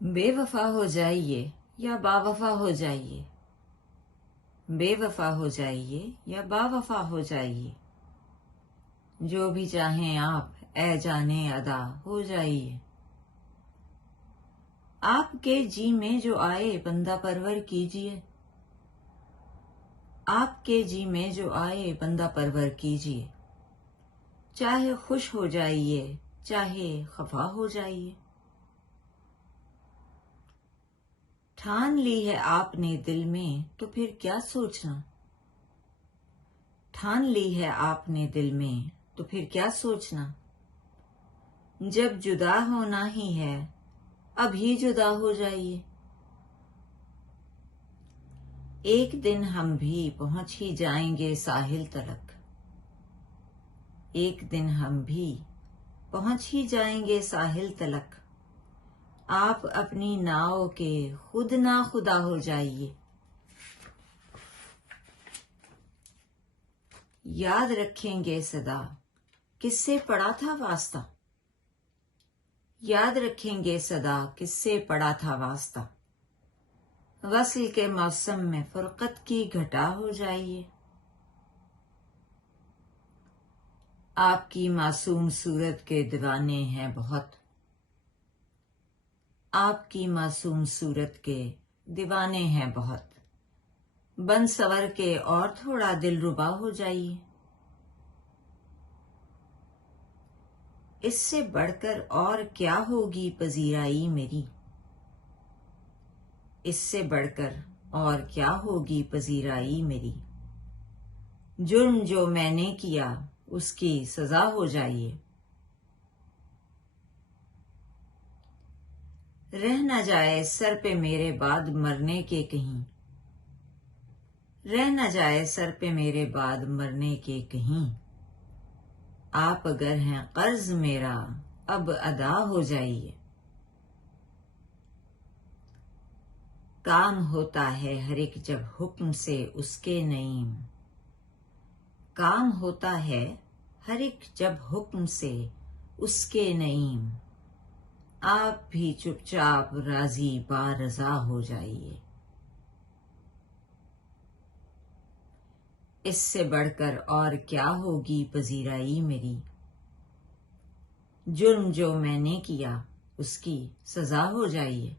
بے وفا ہو جائیے یا باوفا ہو جائیے، بے وفا ہو جائیے یا باوفا ہو جائیے، جو بھی چاہیں آپ اے جانے ادا ہو جائیے۔ آپ کے جی میں جو آئے بندہ پرور کیجیے، آپ کے جی میں جو آئے بندہ پرور کیجیے، چاہے خوش ہو جائیے چاہے خفا ہو جائیے۔ ٹھان لی ہے آپ نے دل میں تو پھر کیا سوچنا، ٹھان لی ہے آپ نے دل میں تو پھر کیا سوچنا، جب جدا ہونا ہی ہے ابھی جدا ہو جائیے۔ ایک دن ہم بھی پہنچ ہی جائیں گے ساحل تلک، ایک دن ہم بھی پہنچ ہی جائیں گے ساحل تلک، آپ اپنی ناؤ کے خود ناخدا ہو جائیے۔ یاد رکھیں گے صدا کس سے پڑا تھا واسطہ، یاد رکھیں گے صدا کس سے پڑا تھا واسطہ، وصل کے موسم میں فرقت کی گھٹا ہو جائیے۔ آپ کی معصوم صورت کے دیوانے ہیں بہت، آپ کی معصوم صورت کے دیوانے ہیں بہت، بن سور کے اور تھوڑا دل ربا ہو جائیے۔ اس سے بڑھ کر اور کیا ہوگی پذیرائی میری، اس سے بڑھ کر اور کیا ہوگی پذیرائی میری، جرم جو میں نے کیا اس کی سزا ہو جائیے۔ رہ نہ جائے سر پہ میرے بعد مرنے کے کہیں، رہ نہ جائے سر پہ میرے بعد مرنے کے کہیں، آپ اگر ہیں قرض میرا اب ادا ہو جائیے۔ کام ہوتا ہے ہر ایک جب حکم سے اس کے نعیم، کام ہوتا ہے ہر ایک جب حکم سے اس کے نعیم، آپ بھی چپ چاپ راضی بارضا ہو جائیے۔ اس سے بڑھ کر اور کیا ہوگی پذیرائی میری، جرم جو میں نے کیا اس کی سزا ہو جائیے۔